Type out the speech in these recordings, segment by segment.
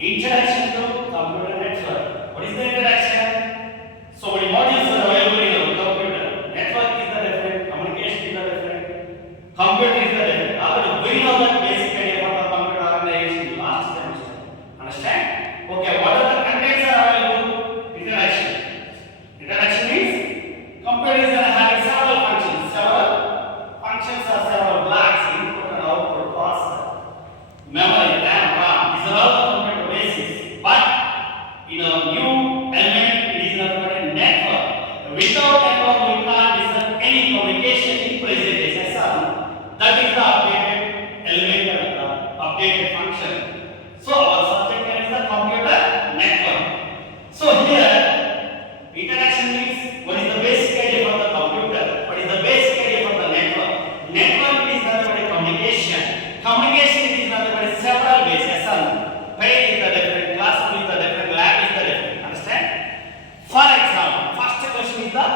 Introduction to computer network. What is the introduction? So many modules are available in our computer. Network is the different, communication is the different, computer is the different. Already we know that basic idea for the computer organization last semester. Understand? Okay, what are the contents are available? Introduction. Introduction means computer is having several functions. Several functions are several blocks, input and output, processor, memory, RAM, RAM. These are all the computer basics. But in a new element, it is nothing but a network. Without network, we can't discuss any communication in present days. Yes or no? That is the updated element of the updated function. So our subject name is the computer network. So here, introduction means what is the basic idea for the computer? What is the basic idea for the network? Network is nothing but a communication. Communication is nothing but a several ways. Yes or no? Pay is the different, classroom is the different, lab is the different. Understand? For example, first question is the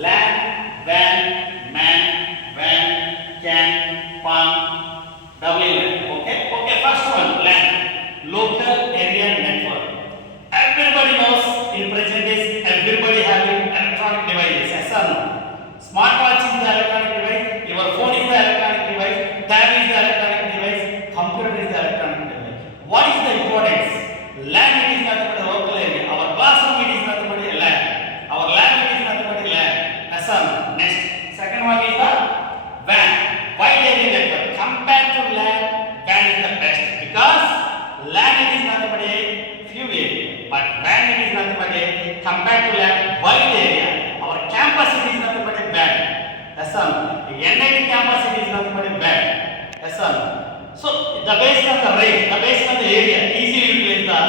LAN, WAN, MAN, WAN, CAN, PAN, WLAN. Okay, first one, LAN, local area network. Everybody knows in present days, everybody having electronic devices. Yes or no? Smartwatch is the electronic device, your phone is the electronic device, tab is the electronic device, computer is the electronic device. What is the importance? LAN it is nothing but a local area. Our classroom it is nothing but a LAN. Our lab it is nothing but a LAN. Yes or no? Next, second one is the WAN, wide area network. Compared to LAN, WAN is the best because LAN it is nothing but a few area, but WAN it is nothing but a compared to LAN wide area. Our campus it is nothing but a WAN. Yes or no? The NIT campus it is nothing but a WAN. Yes or no? So the based on the range, the based on the area, easily you place the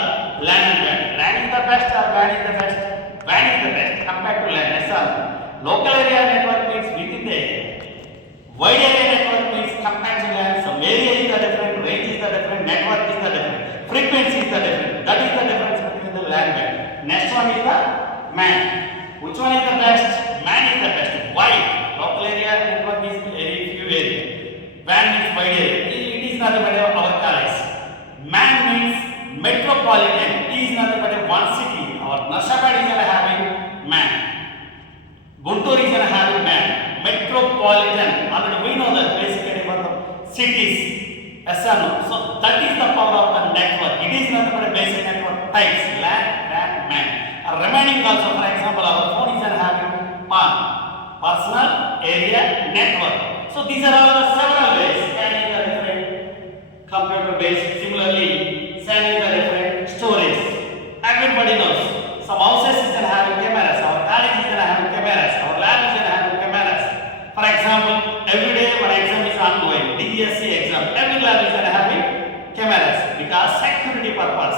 LAN and WAN. LAN is the best or WAN is the best? WAN is the best compared to LAN. Yes or no? Local area network means within the area. Wide area network means compared to LAN. Some area is the different, range is the different, network is the different, frequency is the different. That is the difference between the LAN and WAN. Next one is the MAN. Which one is the best? MAN is the best. Why? Local area network is very few area. WAN means wide area. It is nothing but our college. MAN means metropolitan. It is nothing but one city. Our Nashabad is having MAN. Guntur is having MAN. Metropolitan. Already we know that basically for the cities. Yes or no? So that is the power of the network. It is nothing but a basic network types. LAN, WAN, MAN. Remaining also, for example, our phone is having PAN, personal area network. So these are all the several ways. CAN is the different computer based. Similarly, SAN is the different storage. Everybody knows. Some houses is having cameras. Our college is having cameras. Our lab is having cameras. For example, every day when exam is ongoing, DSC exam, every lab is having cameras because security purpose.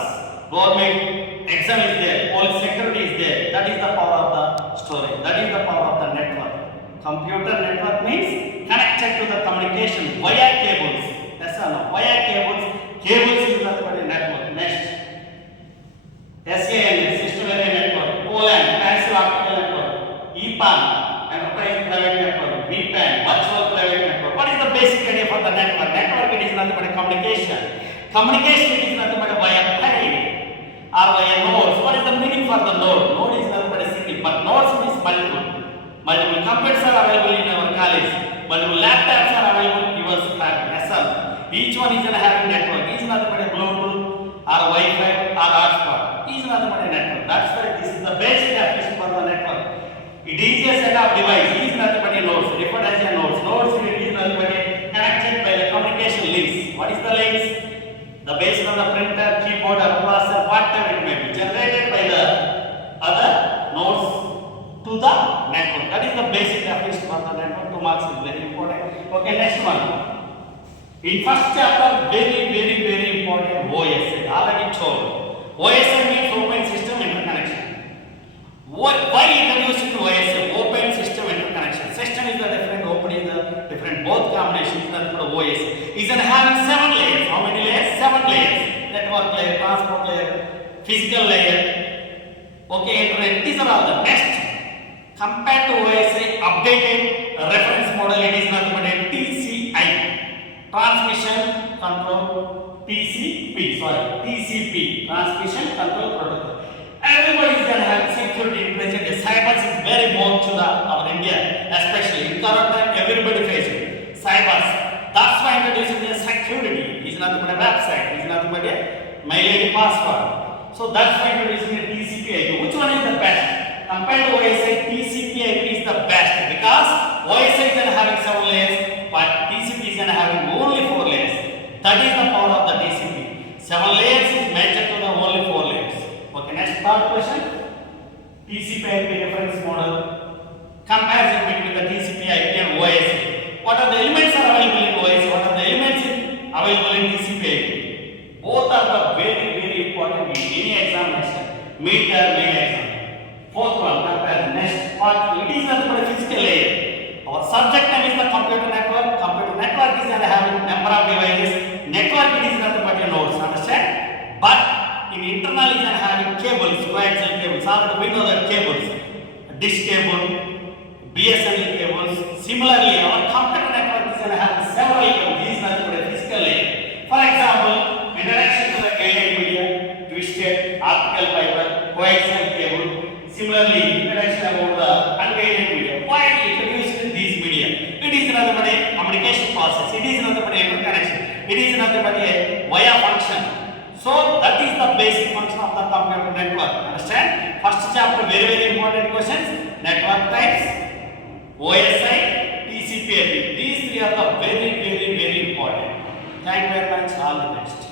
Government exam is there, police security is there. That is the power of the storage. That is the power of the network. Computer network means connected to the communication via cables. Yes or no? Via cables. Cables is nothing but a network. Next, SAN, system area network. LAN, passive optical network. EPAN, enterprise private network. VPAN, virtual private network. What is the basic idea for the network? Network it is nothing but a communication. Communication it is nothing but a via pipe or via nodes. What is the meaning for the node? Node is nothing but a single, but nodes means multiple. Multiple computers are available in our college. Multiple laptops are available in your flat. Yes sir. Each one is having network. Each is nothing but a Bluetooth or Wi-Fi or hotspot. Each is nothing but a network. That's why this is the basic definition for the network. It is a set of device. It is nothing but a nodes. Referred as a nodes. Nodes it is nothing but a connected by the communication links. What is the links? The based on the printer, keyboard or processor, whatever it may be, generated by the other nodes to the network. That is the basic definition for the network. 2 marks is very important. Okay, next one. In first chapter, very important OSI. Already told. OSI means Open System Interconnection. Why introduced to OSI? Open System Interconnection. System is the different, open is the different. Both combinations are the OSI. Is having 7 layers. How many layers? 7 layers. Network layer, transport layer, physical layer. Okay, internet. These are all the next. Compared to OSI, updated reference model, it is nothing but a TCI. transmission control TCP, TCP, transmission control protocol. Everybody is gonna have security in present day. Cyber is very more to our India, especially in current time. Everybody facing cybers. That's why introducing the security is nothing but a website. Is nothing but a mail ID password. So that's why introducing the TCP/IP. Which one is the best? Compared to OSI, TCP/IP is the best because OSI is having 7 layers, but TCP is having only 4 layers. That is the power of the TCP. 7 layers is matched to the only 4 layers. Okay, next third question. TCP/IP reference model. Comparison between the TCP/IP and OSI. What are the elements are available in OSI? What are the elements available in TCP/IP? Both are the very important in any examination. Main exam. Fourth one, compare next part. It is nothing but a physical layer. Our subject name is the computer network. Computer network is having number of devices. Network it is nothing but a nodes. Understand? But in internal is having cables, coaxial cables. Already we know that cables, dish cable, BSNL cables. Similarly, our computer network is having several cables. This is nothing but a physical layer. For example, interaction to the alien media, twisted, optical fiber, coaxial cable. Similarly, interaction about the unguided media. Why introduced in these media? It is nothing but a communication process. It is nothing but a interconnection. It is nothing but a via function. So that is the basic function of the computer network. Understand? First chapter very important questions. Network types, OSI, TCP/IP. These three are the very important. Thank you very much. All the best.